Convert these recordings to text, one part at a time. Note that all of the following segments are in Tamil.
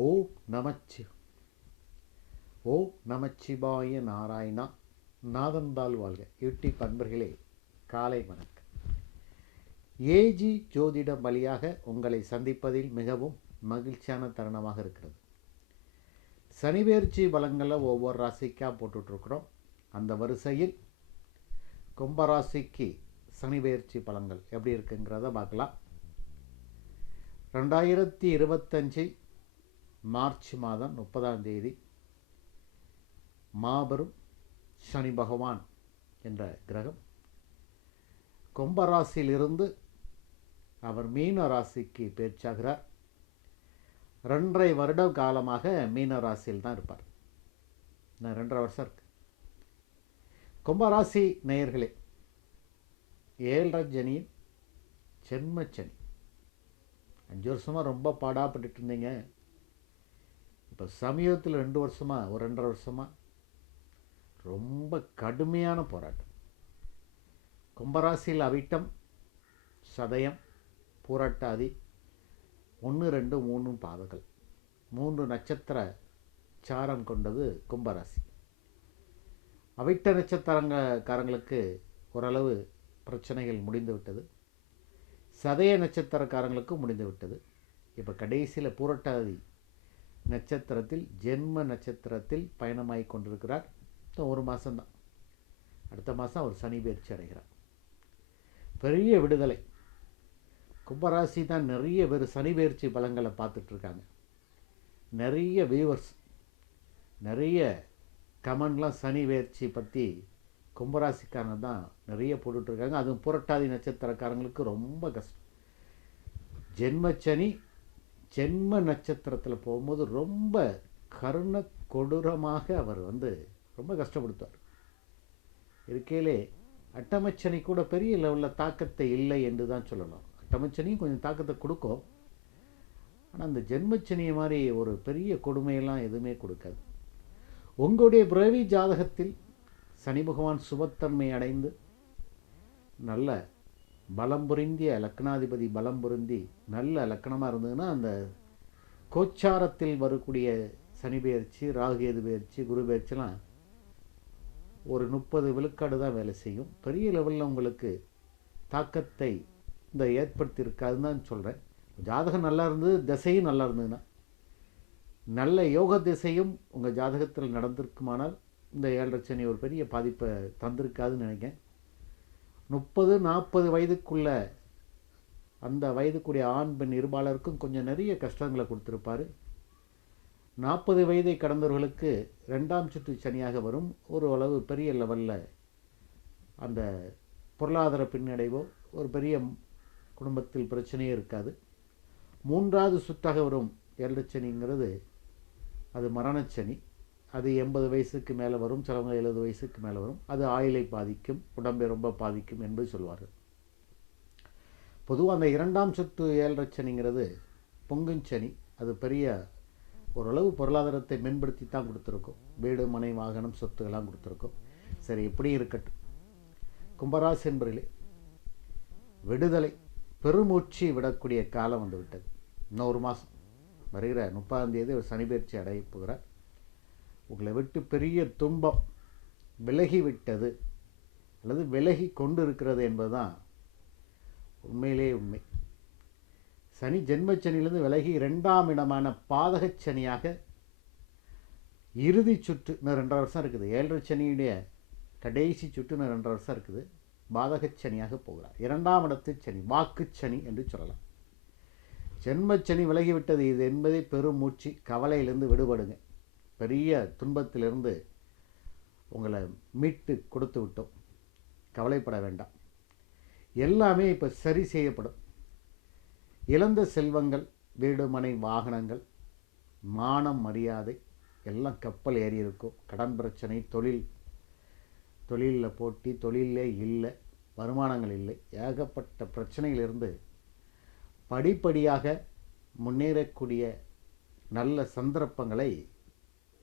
ஓம் நமச்சி ஓம் நமச்சிவாய நாராயணா. நாதந்தாள் வாழ்க. யூடியூப் அன்பர்களே, காலை வணக்கம். ஏஜி ஜோதிடம் வழியாக உங்களை சந்திப்பதில் மிகவும் மகிழ்ச்சியான தருணமாக இருக்கிறது. சனிபெயர்ச்சி பலங்களில் ஒவ்வொரு ராசிக்காக போட்டுட்ருக்குறோம். அந்த வரிசையில் கும்பராசிக்கு சனிபெயர்ச்சி பலன்கள் எப்படி இருக்குங்கிறத பார்க்கலாம். 2025 மார்ச் மாதம் 30ஆம் தேதி மாபெரும் சனி பகவான் என்ற கிரகம் கும்பராசியிலிருந்து அவர் மீன ராசிக்கு பேச்சாகிறார். 2.5 வருட காலமாக மீன ராசியில் தான் இருப்பார். இன்னும் 2.5 வருஷம் இருக்கு. கும்பராசி நேயர்களே, 7.5 சனியின் ஜென்மச்சனி 5 வருஷமாக ரொம்ப பாடாப்பட்டு இருந்தீங்க. இப்போ சமீபத்தில் 2 வருஷமாக, ஒரு 2.5 வருஷமாக ரொம்ப கடுமையான போராட்டம். கும்பராசியில் அவிட்டம், சதயம், பூரட்டாதி 1, 2, 3 பாதங்கள், 3 நட்சத்திர சாரம் கொண்டது கும்பராசி. அவிட்ட நட்சத்திரக்காரங்களுக்கு ஓரளவு பிரச்சனைகள் முடிந்து விட்டது. சதய நட்சத்திரக்காரங்களுக்கும் முடிந்து விட்டது. இப்போ கடைசியில் பூரட்டாதி நட்சத்திரத்தில், ஜென்ம நட்சத்திரத்தில் பயணமாகி கொண்டிருக்கிறார். ஒரு மாதம்தான். அடுத்த மாதம் அவர் சனி பெயர்ச்சி அடைகிறார். பெரிய விடுதலை. கும்பராசி தான் நிறைய பேர் சனி பெயர்ச்சி பலன்களை பார்த்துட்ருக்காங்க. நிறைய வியூவர்ஸ், நிறைய கமெண்ட்லாம் சனி பெயர்ச்சி பற்றி கும்பராசிக்காரங்க தான் நிறைய போட்டுட்ருக்காங்க. அதுவும் புரட்டாதி நட்சத்திரக்காரங்களுக்கு ரொம்ப கஷ்டம். ஜென்மச்சனி ஜென்ம நட்சத்திரத்தில் போகும்போது ரொம்ப கருண கொடூரமாக அவர் ரொம்ப கஷ்டப்படுத்துவார். இருக்கையிலே அட்டமச்சனி கூட பெரிய லெவலில் தாக்கத்தை இல்லை என்று தான் சொல்லலாம். அட்டமச்சனியும் கொஞ்சம் தாக்கத்தை கொடுக்கும். ஆனால் அந்த ஜென்மச்சனியை மாதிரி ஒரு பெரிய கொடுமையெல்லாம் எதுவுமே கொடுக்காது. உங்களுடைய பிறவி ஜாதகத்தில் சனி பகவான் சுபத்தன்மை அடைந்து நல்ல பலம் பொருந்திய லக்னாதிபதி பலம் பொருந்தி நல்ல லக்கணமாக இருந்ததுன்னா, அந்த கோச்சாரத்தில் வரக்கூடிய சனி பெயர்ச்சி, ராகுகேது பெயர்ச்சி, குரு பெயர்ச்சிலாம் ஒரு 30 விழுக்காடு தான் வேலை செய்யும். பெரிய லெவலில் உங்களுக்கு தாக்கத்தை இந்த ஏற்படுத்தியிருக்காதுன்னு தான் சொல்கிறேன். ஜாதகம் நல்லா இருந்தது, திசையும் நல்லா இருந்ததுன்னா, நல்ல யோக திசையும் உங்கள் ஜாதகத்தில் நடந்திருக்குமானால் இந்த 7.5 சனி ஒரு பெரிய பாதிப்பை தந்திருக்காதுன்னு நினைக்கிறேன். 30-40 வயதுக்குள்ள அந்த வயதுக்குரிய ஆண் பெண் இருபாலருக்கும் கொஞ்சம் நிறைய கஷ்டங்களை கொடுத்துருப்பார். 40 வயதை கடந்தவர்களுக்கு 2ஆம் சுற்று சனியாக வரும். ஒரு அளவு பெரிய லெவலில் அந்த பொருளாதார பின்னடைவோ, ஒரு பெரிய குடும்பத்தில் பிரச்சனையே இருக்காது. 3ஆவது சுற்றாக வரும் 7.5 சனிங்கிறது அது மரணச்சனி. அது 80 வயசுக்கு மேலே வரும். சிலவங்க 70 வயசுக்கு மேலே வரும். அது ஆயுளை பாதிக்கும், உடம்பை ரொம்ப பாதிக்கும் என்பது சொல்வார்கள். பொதுவாக அந்த 2ஆம் சுற்று 7.5 சனிங்கிறது பொங்குஞ்சனி. அது பெரிய ஓரளவு பொருளாதாரத்தை மேம்படுத்தி தான் கொடுத்துருக்கும். வீடு, மனை, வாகனம், சொத்துக்கெல்லாம் கொடுத்துருக்கும். சரி, எப்படியும் இருக்கட்டும். கும்பராசி என்பதிலே விடுதலை, பெருமூச்சு விடக்கூடிய காலம் வந்துவிட்டது. இன்னும் ஒரு மாதம், வருகிற 30ஆம் தேதி ஒரு சனி பெயர்ச்சி அடைய போகிறார். உங்களை விட்டு பெரிய துன்பம் விலகிவிட்டது அல்லது விலகி கொண்டு இருக்கிறது என்பதுதான் உண்மையிலே உண்மை. சனி ஜென்மச்சனியிலிருந்து விலகி 2ஆம் இடமான பாதகச்சனியாக இறுதி சுற்று, இன்னும் 2.5 வருஷம் இருக்குது. 7.5 சனியுடைய கடைசி சுற்று இன்னும் 2.5 வருஷம் இருக்குது. பாதகச்சனியாக போகிறார். 2ஆம் இடத்து சனி, வாக்குச்சனி என்று சொல்லலாம். ஜென்மச்சனி விலகிவிட்டது இது என்பதை பெருமூச்சு. கவலையிலிருந்து விடுபடுங்க. பெரிய துன்பத்திலிருந்து உங்களை மீட்டு கொடுத்து விட்டோம். கவலைப்பட வேண்டாம். எல்லாமே இப்போ சரி செய்யப்படும். இழந்த செல்வங்கள், வீடு, மனை, வாகனங்கள், மானம், மரியாதை எல்லாம் கப்பல் ஏறி இருக்கும். கடன் பிரச்சனை, தொழிலில் போட்டி, தொழிலே இல்லை, வருமானங்கள் இல்லை, ஏகப்பட்ட பிரச்சனைகளிலிருந்து படிப்படியாக முன்னேறக்கூடிய நல்ல சந்தர்ப்பங்களை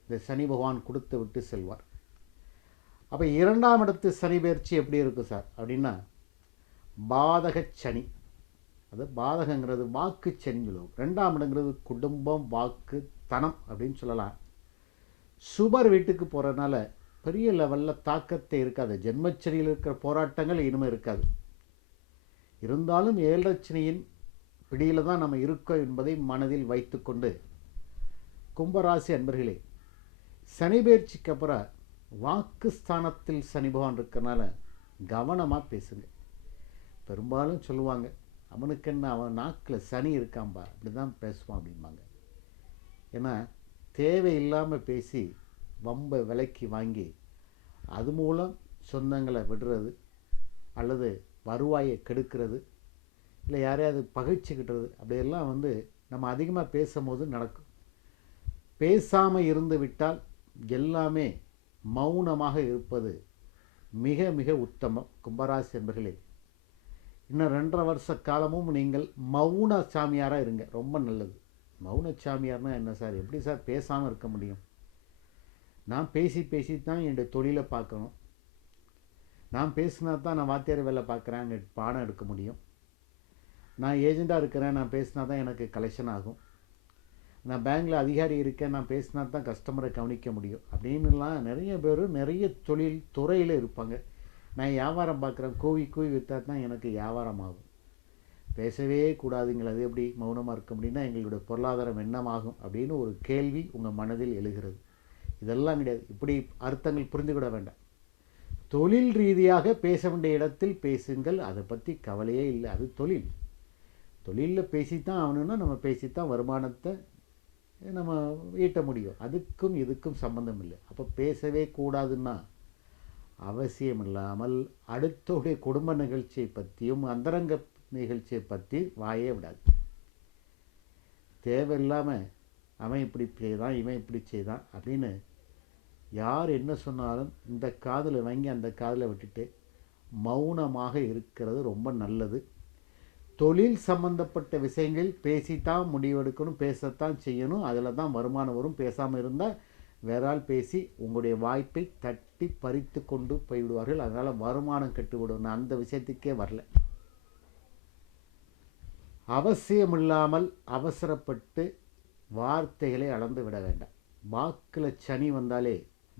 இந்த சனி பகவான் கொடுத்து விட்டு செல்வார். அப்போ 2ஆம் இடத்து சனி பெயர்ச்சி எப்படி இருக்கும் சார் அப்படின்னா, பாதக சனி அது பாதகங்கிறது வாக்கு செஞ்சுலும், 2ஆம் இடங்கிறது குடும்பம், வாக்கு, தனம் அப்படின்னு சொல்லலாம். சுபர் வீட்டுக்கு போகிறதுனால பெரிய லெவலில் தாக்கத்தை இருக்காது. ஜென்மச்சனியில் இருக்கிற போராட்டங்கள் இனிமேல் இருக்காது. இருந்தாலும் 7 சனியின் பிடியில் தான் நம்ம இருக்கோம் என்பதை மனதில் வைத்துக்கொண்டு, கும்பராசி அன்பர்களே, சனி பயிற்சிக்கு அப்புறம் வாக்குஸ்தானத்தில் சனி பகவான் இருக்கிறனால கவனமாக பேசுங்க. பெரும்பாலும் சொல்லுவாங்க, அவனுக்கு என்ன, அவன் நாக்கில் சனி இருக்காம்பா, அப்படி தான் பேசுவான் அப்படிம்பாங்க. ஏன்னா தேவையில்லாமல் பேசி வம்பை விலைக்கு வாங்கி அது மூலம் சொந்தங்களை விடுறது, அல்லது வருவாயை கெடுக்கிறது, இல்லை யாரையாவது பகைச்சிக்கிட்டுறது, அப்படியெல்லாம் நம்ம அதிகமாக பேசும்போது நடக்கும். பேசாமல் இருந்து விட்டால் எல்லாமே மௌனமாக இருப்பது மிக மிக உத்தமம். கும்பராசி என்பர்களே, இன்னும் 2.5 வருஷ காலமும் நீங்கள் மௌன சாமியாராக இருங்க, ரொம்ப நல்லது. மௌன சாமியார்னா என்ன சார், எப்படி சார் பேசாமல் இருக்க முடியும்? நான் பேசி பேசி தான் என்னுடைய தொழிலை பார்க்கணும். நான் பேசினா தான் நான் வாத்தியார் வேலை பார்க்குறேன், அங்கே பாடம் எடுக்க முடியும். நான் ஏஜெண்டாக இருக்கிறேன், நான் பேசினா தான் எனக்கு கலெக்ஷன் ஆகும். நான் பேங்கில் அதிகாரி இருக்கேன், நான் பேசினா தான் கஸ்டமரை கவனிக்க முடியும் அப்படின்னுலாம் நிறைய பேர் நிறைய தொழில் துறையில் இருப்பாங்க. நான் வியாபாரம் பார்க்குறேன், கூவி கூவி விற்றா தான் எனக்கு வியாபாரம் ஆகும். பேசவே கூடாதுங்களா, அது எப்படி மௌனமாக இருக்க முடியும்னா எங்களுடைய பொருளாதாரம் என்னமாகும் அப்படின்னு ஒரு கேள்வி உங்கள் மனதில் எழுகிறது. இதெல்லாம் கிடையாது. இப்படி அர்த்தங்கள் புரிந்துவிட வேண்டாம். தொழில் ரீதியாக பேச வேண்டிய இடத்தில் பேசுங்கள், அதை பற்றி கவலையே இல்லை. அது தொழில். தொழிலில் பேசித்தான் ஆகணும்னா நம்ம பேசித்தான் வருமானத்தை நம்ம ஈட்ட முடியும். அதுக்கும் இதுக்கும் சம்பந்தம் இல்லை. அப்போ பேசவே கூடாதுன்னா அவசியம் இல்லாமல் அடுத்தோடைய குடும்ப நிகழ்ச்சியை பற்றியும் அந்தரங்க நிகழ்ச்சியை பற்றி வாயே விடாது. தேவையில்லாமல் அவன் இப்படி செய்தான், இவன் இப்படி செய்தான் அப்படின்னு யார் என்ன சொன்னாலும் இந்த காதில் வாங்கி அந்த காதில் விட்டுட்டு மௌனமாக இருக்கிறது ரொம்ப நல்லது. தொழில் சம்பந்தப்பட்ட விஷயங்கள் பேசித்தான் முடிவெடுக்கணும், பேசத்தான் செய்யணும். அதில் தான் வருமானம் வரும். பேசாமல் இருந்தால் வேறால் பேசி உங்களுடைய வாய்ப்பை தட்டி பறித்து கொண்டு போய்விடுவார்கள். அதனால் வருமானம் கெட்டுவிடும். நான் அந்த விஷயத்துக்கே வரல. அவசியமில்லாமல் அவசரப்பட்டு வார்த்தைகளை அளந்து விட வேண்டாம். வாக்கில் சனி வந்தாலே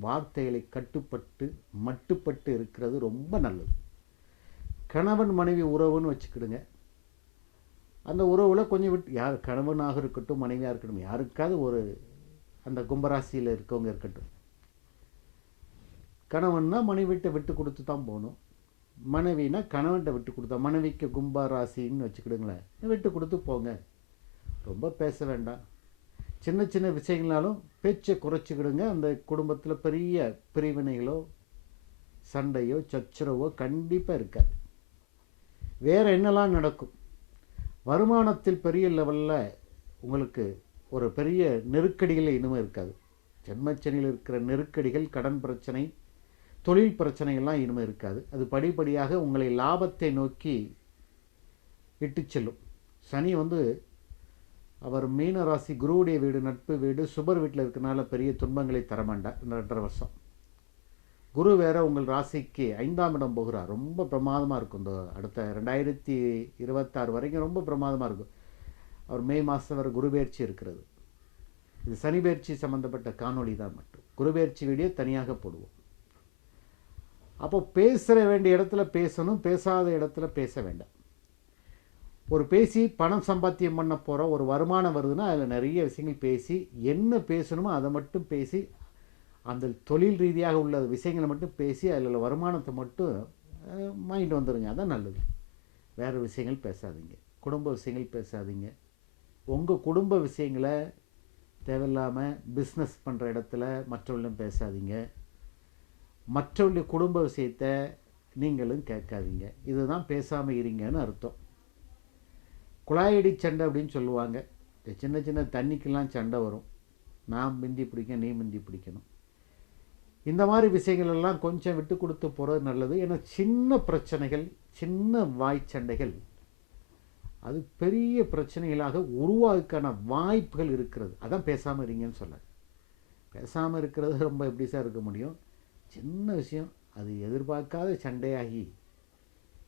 வார்த்தைகளை கட்டுப்பட்டு மட்டுப்பட்டு இருக்கிறது ரொம்ப நல்லது. கணவன் மனைவி உறவுன்னு வச்சுக்கிடுங்க. அந்த உறவில் கொஞ்சம் விட்டு, யார் கணவனாக இருக்கட்டும் மனைவியாக இருக்கட்டும், யாருக்காவது ஒரு அந்த கும்பராசியில் இருக்கவங்க இருக்கட்டும், கணவன்னா மனைவிட்ட விட்டு கொடுத்து தான் போகணும். மனைவினா கணவன்கிட்ட விட்டு கொடுத்தா, மனைவிக்கு கும்பராசின்னு வச்சுக்கிடுங்களேன், விட்டு கொடுத்து போங்க. ரொம்ப பேச வேண்டாம். சின்ன சின்ன விஷயங்களாலும் பேச்சை குறைச்சிக்கிடுங்க. அந்த குடும்பத்தில் பெரிய பிரிவினைகளோ சண்டையோ சச்சரவோ கண்டிப்பாக இருக்காது. வேறு என்னெல்லாம் நடக்கும்? வருமானத்தில் பெரிய லெவலில் உங்களுக்கு ஒரு பெரிய நெருக்கடிகள் இனிமேல் இருக்காது. ஜென்மச்சனியில் இருக்கிற நெருக்கடிகள், கடன் பிரச்சனை, தொழில் பிரச்சனைகள்லாம் இனிமேல் இருக்காது. அது படிப்படியாக உங்களை லாபத்தை நோக்கி இட்டு செல்லும். சனி அவர் மீன ராசி, குருவுடைய வீடு, நட்பு வீடு, சுபர் வீட்டில் இருக்கிறனால பெரிய துன்பங்களை தரமாண்டார். இந்த 2.5 வருஷம் குரு வேற உங்கள் ராசிக்கு 5ஆம் இடம் போகிறார். ரொம்ப பிரமாதமாக இருக்கும். இந்த அடுத்த 2026 வரைக்கும் ரொம்ப பிரமாதமாக இருக்கும். அவர் மே மாதம் வரை குரு பயிற்சி இருக்கிறது. இது சனி பயிற்சி சம்மந்தப்பட்ட காணொளி தான். மட்டும் குரு பயிற்சி வீடியோ தனியாக போடுவோம். அப்போ பேசுகிற வேண்டிய இடத்துல பேசணும், பேசாத இடத்துல பேச வேண்டாம். ஒரு பேசி பணம் சம்பாத்தியம் பண்ண போகிற ஒரு வருமானம் வருதுன்னா அதில் நிறைய விஷயங்கள் பேசி, என்ன பேசணுமோ அதை மட்டும் பேசி, அந்த தொழில் ரீதியாக உள்ள விஷயங்களை மட்டும் பேசி அதில் வருமானத்தை மட்டும் மைண்ட் வந்துடுங்க. அதான் நல்லது. வேறு விஷயங்கள் பேசாதீங்க. குடும்ப விஷயங்கள் பேசாதீங்க. உங்கள் குடும்ப விஷயங்களை தேவையில்லாமல் பிஸ்னஸ் பண்ணுற இடத்துல மற்றவர்களும் பேசாதீங்க. மற்றவர்களுடைய குடும்ப விஷயத்தை நீங்களும் கேட்காதீங்க. இதுதான் பேசாமல் இருங்கன்னு அர்த்தம். குழாயடி சண்டை அப்படின்னு சொல்லுவாங்க. சின்ன சின்ன தண்ணிக்கெல்லாம் சண்டை வரும். நான் மிந்தி பிடிக்கணும், நீ மிந்தி பிடிக்கணும். இந்த மாதிரி விஷயங்கள் எல்லாம் கொஞ்சம் விட்டு கொடுத்து போகிறது நல்லது. ஏன்னா சின்ன பிரச்சனைகள், சின்ன வாய் சண்டைகள் அது பெரிய பிரச்சனைகளாக உருவாக்கான வாய்ப்புகள் இருக்கிறது. அதான் பேசாமல் இருங்கன்னு சொல்ல. பேசாமல் இருக்கிறது ரொம்ப எப்படி சார் இருக்க முடியும்? சின்ன விஷயம் அது எதிர்பார்க்காத சண்டையாகி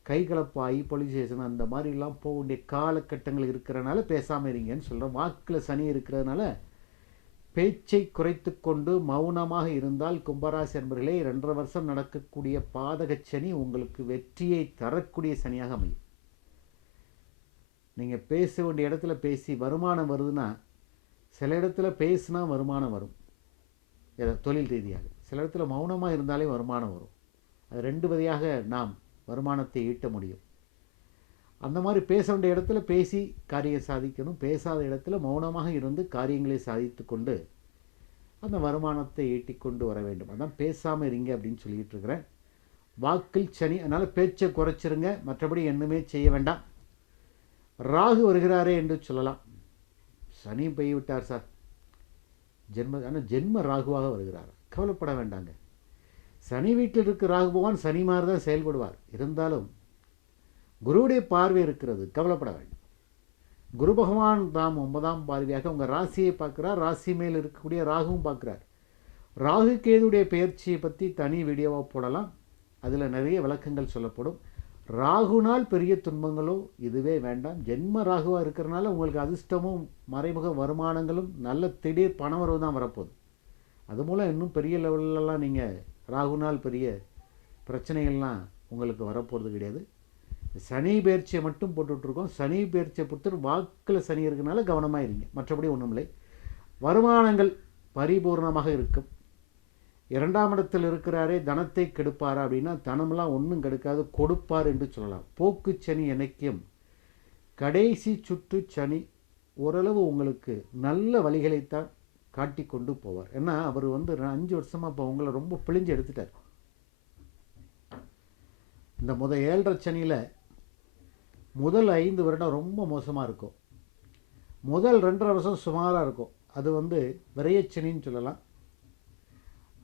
கைகலப்பாகி போலீஸ் ஸ்டேஷன் அந்த மாதிரிலாம் போக வேண்டிய காலகட்டங்கள் இருக்கிறனால பேசாமல் இருங்கன்னு சொல்கிறேன். வாக்கில் சனி இருக்கிறதுனால பேச்சை குறைத்து கொண்டு மௌனமாக இருந்தால் கும்பராசி அன்பர்களே 2.5 வருஷம் நடக்கக்கூடிய பாதக சனி உங்களுக்கு வெற்றியை தரக்கூடிய சனியாக அமையும். நீங்கள் பேச வேண்டிய இடத்துல பேசி வருமானம் வருதுன்னா, சில இடத்துல பேசினா வருமானம் வரும் தொழில் ரீதியாக, சில இடத்துல மௌனமாக இருந்தாலே வருமானம் வரும். அது 2 வகையாக நாம் வருமானத்தை ஈட்ட முடியும். அந்த மாதிரி பேச வேண்டிய இடத்துல பேசி காரியம் சாதிக்கணும், பேசாத இடத்துல மௌனமாக இருந்து காரியங்களை சாதித்து கொண்டு அந்த வருமானத்தை ஈட்டிக்கொண்டு வர வேண்டும். அதான் பேசாமல் இருங்க அப்படின்னு சொல்லிட்டு இருக்கிறேன். வாக்கில் சனி, அதனால் பேச்சை குறைச்சிருங்க, மற்றபடி என்னமே செய்ய வேண்டாம். ராகு வருகிறாரே என்று சொல்லலாம். சனி போய்விட்டார் சார், ஆனால் ஜென்ம ராகுவாக வருகிறார், கவலைப்பட வேண்டாங்க. சனி வீட்டில் இருக்க ராகு பகவான் சனி மாதிரி தான் செயல்படுவார். இருந்தாலும் குருவுடைய பார்வை இருக்கிறது, கவலைப்பட வேண்டும். குரு பகவான் தாம் 9ஆம் பார்வையாக உங்கள் ராசியை பார்க்குறார். ராசி மேல் இருக்கக்கூடிய ராகுவும் பார்க்குறார். ராகு கேதுடைய பெயர்ச்சியை பற்றி தனி வீடியோவாக போடலாம், அதில் நிறைய விளக்கங்கள் சொல்லப்படும். ராகுனால் பெரிய துன்பங்களோ இதுவே வேண்டாம். ஜென்ம ராகுவாக இருக்கிறனால உங்களுக்கு அதிர்ஷ்டமும் மறைமுக வருமானங்களும் நல்ல திடீர் பணவரவு தான் வரப்போகுது. அது மூலம் இன்னும் பெரிய லெவல்லலாம் நீங்கள் ராகுனால் பெரிய பிரச்சனைகள்லாம் உங்களுக்கு வரப்போகிறது கிடையாது. சனி பயிற்சியை மட்டும் போட்டுட்ருக்கோம். சனி பயிற்சியை பொறுத்து வாக்கில் சனி இருக்கிறனால கவனமாக இருங்க, மற்றபடி ஒன்றும் இல்லை. வருமானங்கள் பரிபூர்ணமாக இருக்கும். 2ஆம் இடத்தில் இருக்கிறாரே தனத்தை கெடுப்பாரா அப்படின்னா, தனமெல்லாம் ஒன்றும் கெடுக்காது, கொடுப்பார் என்று சொல்லலாம். போக்கு சனி என்னைக்கும் கடைசி சுற்று சனி ஓரளவு உங்களுக்கு நல்ல வழிகளைத்தான் காட்டி கொண்டு போவார். ஏன்னா அவர் 5 வருஷமாக இப்போ உங்களை ரொம்ப பிழிஞ்சு எடுத்துட்டார். இந்த 7.5 சனியில் முதல் 5 வருடம் ரொம்ப மோசமாக இருக்கும். முதல் 2.5 வருஷம் சுமாராக இருக்கும். அது விரையச்சனின்னு சொல்லலாம்.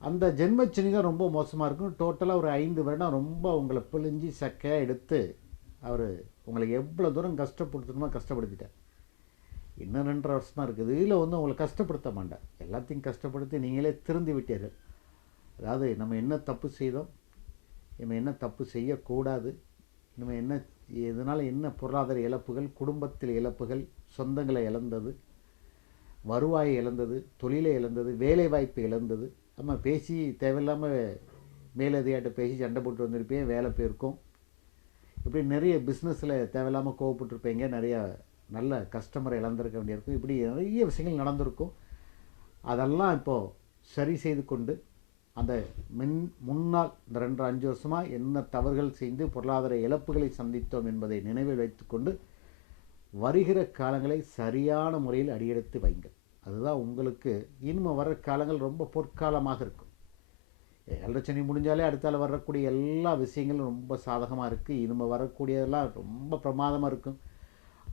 அந்த ஜென்மச்சனி தான் ரொம்ப மோசமாக இருக்கும். டோட்டலாக ஒரு 5 வருடம் ரொம்ப உங்களை பிழிஞ்சு சக்கையாக எடுத்து அவர் உங்களுக்கு எவ்வளோ தூரம் கஷ்டப்படுத்தணுமோ கஷ்டப்படுத்திட்டார். இன்னும் 2.5 வருஷம் தான் இருக்குது. இதில் உங்களை கஷ்டப்படுத்த மாட்டேன், எல்லாத்தையும் கஷ்டப்படுத்தி நீங்களே திருந்தி விட்டீர்கள். அதாவது நம்ம என்ன தப்பு செய்தோம், நம்ம என்ன தப்பு செய்யக்கூடாது, நம்ம என்ன இதனால் என்ன பொருளாதார இழப்புகள், குடும்பத்தில் இழப்புகள், சொந்தங்களை இழந்தது, வருவாயை இழந்தது, தொழிலை இழந்தது, வேலை வாய்ப்பை இழந்தது. நம்ம பேசி தேவையில்லாமல் மேலதிகாட்ட பேசி சண்டை போட்டு வந்திருப்பேன், வேலை போயிருக்கும். இப்படி நிறைய பிஸ்னஸில் தேவையில்லாமல் கோவப்பட்டிருப்பீங்க, நிறையா நல்ல கஸ்டமரை இழந்திருக்க வேண்டியிருக்கும். இப்படி நிறைய விஷயங்கள் நடந்திருக்கும். அதெல்லாம் இப்போது சரி செய்து கொண்டு அந்த முன்னால் இந்த 2-5 வருஷமாக என்ன தவறுகள் செய்து பொருளாதார இழப்புகளை சந்தித்தோம் என்பதை நினைவில் வைத்துக்கொண்டு வருகிற காலங்களை சரியான முறையில் அடியெடுத்து வைங்கள். அதுதான் உங்களுக்கு இனிமே வர்ற காலங்கள் ரொம்ப பொற்காலமாக இருக்கும். 7.5 சனி முடிஞ்சாலே அடுத்தால வரக்கூடிய எல்லா விஷயங்களும் ரொம்ப சாதகமாக இருக்குது. இனிமே வரக்கூடியதெல்லாம் ரொம்ப பிரமாதமாக இருக்கும்.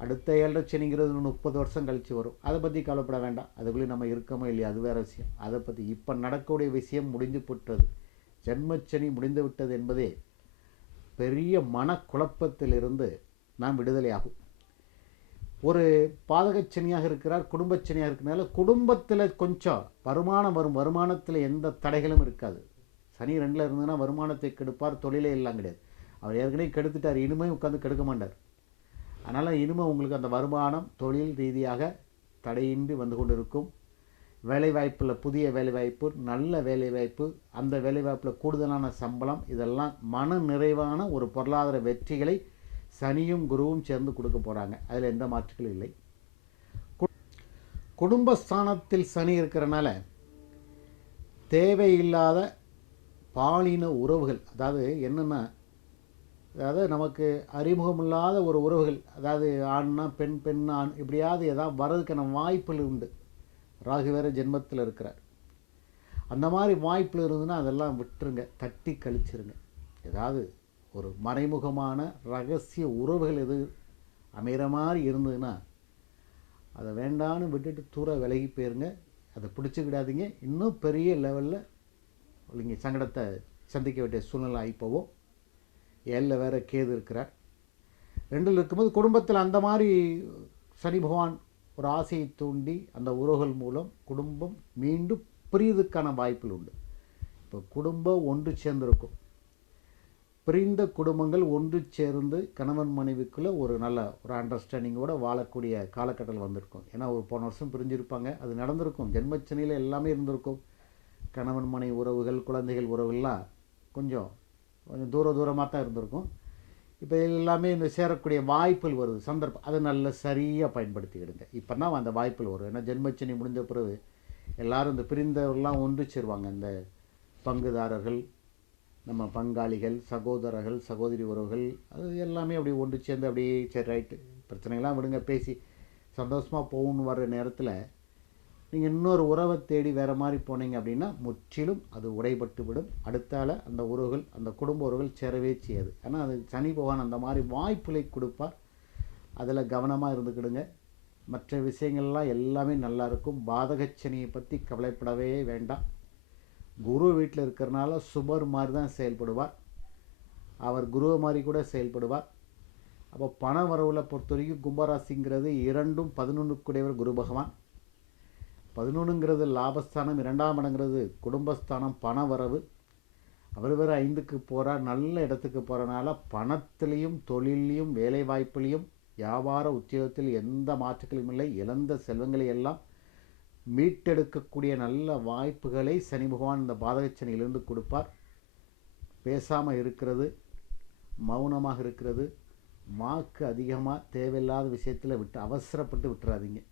அடுத்த 7.5 சனிங்கிறது 30 வருஷம் கழித்து வரும். அதை பற்றி கவலைப்பட வேண்டாம். அதுக்குள்ளே நம்ம இருக்கமோ இல்லையா, அது வேறு விஷயம். அதை பற்றி இப்போ நடக்கக்கூடிய விஷயம் முடிந்து போட்டது. ஜென்மச்சனி முடிந்து விட்டது என்பதே பெரிய மனக்குழப்பத்திலிருந்து நாம் விடுதலையாகும். ஒரு பாதகச்சனியாக இருக்கிறார், குடும்பச்சனியாக இருக்கிறனால குடும்பத்தில் கொஞ்சம் வருமானம் வரும். வருமானத்தில் எந்த தடைகளும் இருக்காது. சனி 2ல் இருந்ததுன்னா வருமானத்தை கெடுப்பார், தொழிலே எல்லாம் கிடையாது. அவர் ஏற்கனவே கெடுத்துட்டார், இனிமேல் உட்காந்து கெடுக்க மாட்டார். அதனால் இனிமேல் உங்களுக்கு அந்த வருமானம் தொழில் ரீதியாக தடையின்றி வந்து கொண்டு இருக்கும். வேலைவாய்ப்பில் புதிய வேலைவாய்ப்பு, நல்ல வேலைவாய்ப்பு, அந்த வேலைவாய்ப்பில் கூடுதலான சம்பளம், இதெல்லாம் மன நிறைவான ஒரு பொருளாதார வெற்றிகளை சனியும் குருவும் சேர்ந்து கொடுக்க போகிறாங்க. அதில் எந்த மாற்றுகளும் இல்லை. குடும்பஸ்தானத்தில் சனி இருக்கிறனால தேவையில்லாத பாலின உறவுகள், அதாவது என்னென்னா, அதாவது நமக்கு அறிமுகமில்லாத ஒரு உறவுகள், அதாவது ஆண்னா பெண், பெண் ஆண், இப்படியாவது ஏதாவது வர்றதுக்கான வாய்ப்புகள் உண்டு. ராகு வேறு ஜென்மத்தில் இருக்கிறார். அந்த மாதிரி வாய்ப்பில் இருந்ததுன்னா அதெல்லாம் விட்டுருங்க, தட்டி கழிச்சிருங்க. ஏதாவது ஒரு மறைமுகமான ரகசிய உறவுகள் எது அமைகிற மாதிரி இருந்ததுன்னா அதை வேண்டான்னு விட்டுட்டு தூர விலகி போயிருங்க. அதை பிடிச்சிக்கிடாதீங்க. இன்னும் பெரிய லெவலில் நீங்கள் சங்கடத்தை சந்திக்க வேண்டிய சூழ்நிலை ஆகிப்போவோம். 7ல் வேறு கேது இருக்கிறார். 2ல் இருக்கும்போது குடும்பத்தில் அந்த மாதிரி சனி பகவான் ஒரு ஆசையை தூண்டி அந்த உறவுகள் மூலம் குடும்பம் மீண்டும் பிரிவதற்கான வாய்ப்புகள் உண்டு. இப்போ குடும்பம் ஒன்று சேர்ந்திருக்கும். பிரிந்த குடும்பங்கள் ஒன்று சேர்ந்து கணவன் மனைவிக்குள்ளே ஒரு அண்டர்ஸ்டாண்டிங்கோடு வாழக்கூடிய காலகட்டத்தில் வந்திருக்கும். ஏன்னா ஒரு போன வருஷம் பிரிஞ்சிருப்பாங்க, அது நடந்திருக்கும். ஜென்மச்சனியில் எல்லாமே இருந்திருக்கும். கணவன் மனைவி உறவுகள், குழந்தைகள் உறவுகள்லாம் கொஞ்சம் கொஞ்சம் தூரமாக தான் இருந்திருக்கும். இப்போ எல்லாமே இந்த சேரக்கூடிய வாய்ப்புகள் வருது, சந்தர்ப்பம். அதை நல்ல சரியாக பயன்படுத்திக்கிடுங்க. இப்போ தான் அந்த வாய்ப்புகள் வரும். ஏன்னா ஜென்மச்சனி முடிஞ்ச பிறகு எல்லோரும் இந்த பிரிந்தவர்கள்லாம் ஒன்று சேருவாங்க. இந்த பங்குதாரர்கள், நம்ம பங்காளிகள், சகோதரர்கள், சகோதரி உறவுகள், அது எல்லாமே அப்படி ஒன்று சேர்ந்து அப்படியே சரி ரைட்டு பிரச்சனைகள்லாம் விடுங்க, பேசி சந்தோஷமாக போகணுன்னு வர்ற நேரத்தில் நீங்கள் இன்னொரு உறவை தேடி வேறு மாதிரி போனீங்க அப்படின்னா முற்றிலும் அது உடைபட்டு விடும். அடுத்தால அந்த உறவுகள், அந்த குடும்ப உறவுகள் சேரவே செய்யாது. ஆனால் அது சனி பகவான் அந்த மாதிரி வாய்ப்புகளை கொடுப்பார். அதில் கவனமாக இருந்துக்கிடுங்க. மற்ற விஷயங்கள்லாம் எல்லாமே நல்லாயிருக்கும். பாதகச்சனியை பற்றி கவலைப்படவே வேண்டாம். குரு வீட்டில் இருக்கிறனால சுபர் மாதிரி தான் செயல்படுவார். அவர் குருவை மாதிரி கூட செயல்படுவார். அப்போ பண வரவில் பொறுத்த வரைக்கும் கும்பராசிங்கிறது 2ம் 11க்குடையவர் குரு பகவான். 11ங்கிறது லாபஸ்தானம், 2ஆம் இடங்கிறது குடும்பஸ்தானம், பண வரவு. அவர் வேறு 5க்கு போகிறார், நல்ல இடத்துக்கு போகிறனால பணத்திலையும் தொழிலையும் வேலை வாய்ப்புலையும் வியாபார உத்தியோகத்தில் எந்த மாற்றுகளும் இல்லை. இழந்த செல்வங்களை எல்லாம் மீட்டெடுக்கக்கூடிய நல்ல வாய்ப்புகளை சனி பகவான் இந்த பாதகச்சனியிலிருந்து கொடுப்பார். பேசாமல் இருக்கிறது, மௌனமாக இருக்கிறது, வாக்கு அதிகமாக தேவையில்லாத விஷயத்தில் அவசரப்பட்டு விட்டுறாதீங்க.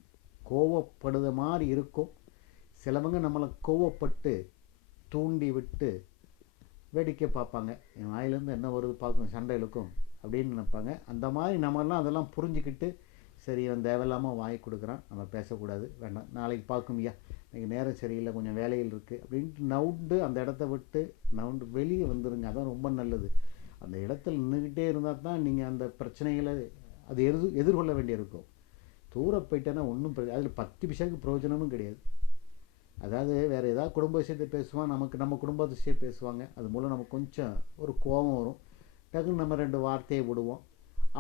கோவப்படுத மாதிரி இருக்கும். சிலவங்க நம்மளை கோவப்பட்டு தூண்டி விட்டு வேடிக்கை பார்ப்பாங்க. என் வாயிலேருந்து என்ன வருது பார்க்கும், சண்டை இழுக்கும் அப்படின்னு நினைப்பாங்க. அந்த மாதிரி நம்மலாம் அதெல்லாம் புரிஞ்சுக்கிட்டு, சரி இவன் தேவையில்லாமல் வாய் கொடுக்குறான், நம்ம பேசக்கூடாது, வேண்டாம், நாளைக்கு பார்க்கும்யா, எனக்கு நேரம் சரியில்லை, கொஞ்சம் வேலையில் இருக்குது அப்படின்ட்டு நவுண்டு அந்த இடத்த விட்டு நவுண்டு வெளியே வந்துடுங்க. அதான் ரொம்ப நல்லது. அந்த இடத்துல நின்றுக்கிட்டே இருந்தால் தான் நீங்கள் அந்த பிரச்சனைகளை அது எதிர்கொள்ள வேண்டியிருக்கும். தூர போயிட்டேன்னா ஒன்றும் அதில் 10 பைசாவுக்கு பிரயோஜனமும் கிடையாது. அதாவது வேறு ஏதாவது குடும்ப விஷயத்தை பேசுவான், நம்ம குடும்ப விஷயம் பேசுவாங்க. அது மூலம் நமக்கு கொஞ்சம் ஒரு கோபம் வரும். டக்குன்னு நம்ம 2 வார்த்தையை விடுவோம்,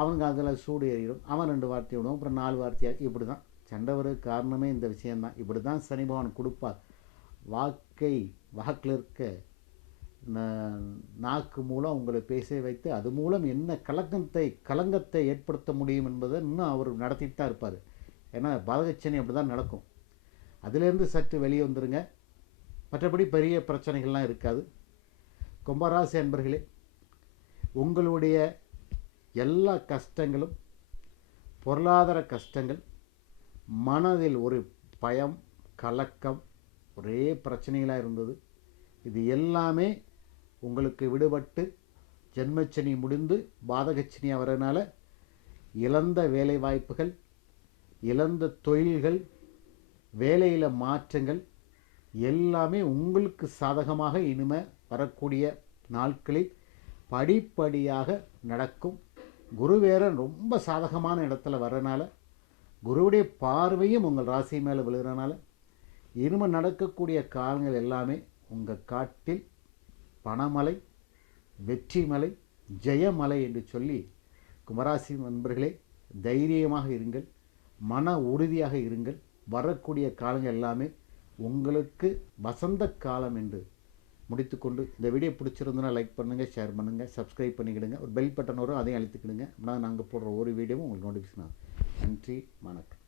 அவனுக்கு அதில் சூடு ஏறிடும். அவன் 2 வார்த்தையை விடுவோம், அப்புறம் 4 வார்த்தையாக. இப்படி தான் சண்டை வர காரணமே இந்த விஷயந்தான். இப்படி தான் சனி பகவான் கொடுப்பார். வாக்கில் இருக்க நாக்கு மூலம் உங்களை பேச வைத்து அது மூலம் என்ன கலங்கத்தை ஏற்படுத்த முடியும் என்பதை இன்னும் அவர் நடத்திட்டு தான் இருப்பார். ஏன்னா பாதகச்சனி அப்படி தான் நடக்கும். அதிலேருந்து சற்று வெளியே வந்துடுங்க. மற்றபடி பெரிய பிரச்சனைகள்லாம் இருக்காது. கும்பராசி அன்பர்களே, உங்களுடைய எல்லா கஷ்டங்களும், பொருளாதார கஷ்டங்கள், மனதில் ஒரு பயம், கலக்கம், ஒரே பிரச்சனைகளாக இருந்தது, இது எல்லாமே உங்களுக்கு விடுபட்டு ஜென்மச்சனி முடிந்து பாதகச்சனியாக வரனால இழந்த வேலை வாய்ப்புகள், இழந்த தொழில்கள், வேலையில் மாற்றங்கள் எல்லாமே உங்களுக்கு சாதகமாக இனிமே வரக்கூடிய நாட்களில் படிப்படியாக நடக்கும். குரு வேற ரொம்ப சாதகமான இடத்துல வர்றனால, குருவுடைய பார்வையும் உங்கள் ராசி மேலே விழுகிறனால இனிமே நடக்கக்கூடிய காலங்கள் எல்லாமே உங்கள் காட்டில் பணமலை, வெற்றிமலை, ஜெயமலை என்று சொல்லி, கும்பராசி நண்பர்களே தைரியமாக இருங்கள், மன உறுதியாக இருங்கள். வரக்கூடிய காலங்கள் எல்லாமே உங்களுக்கு வசந்த காலம் என்று முடித்துக்கொண்டு, இந்த வீடியோ பிடிச்சிருந்தனா லைக் பண்ணுங்கள், ஷேர் பண்ணுங்கள், சப்ஸ்கிரைப் பண்ணிக்கிடுங்க. ஒரு பெல் பட்டன் வரும், அதையும் அழுத்திக்கிடுங்க. அப்படின்னா நாங்கள் போடுற ஒரு வீடியோவும் உங்களுக்கு நோட்டிஃபிகேஷன் ஆகும். நன்றி, வணக்கம்.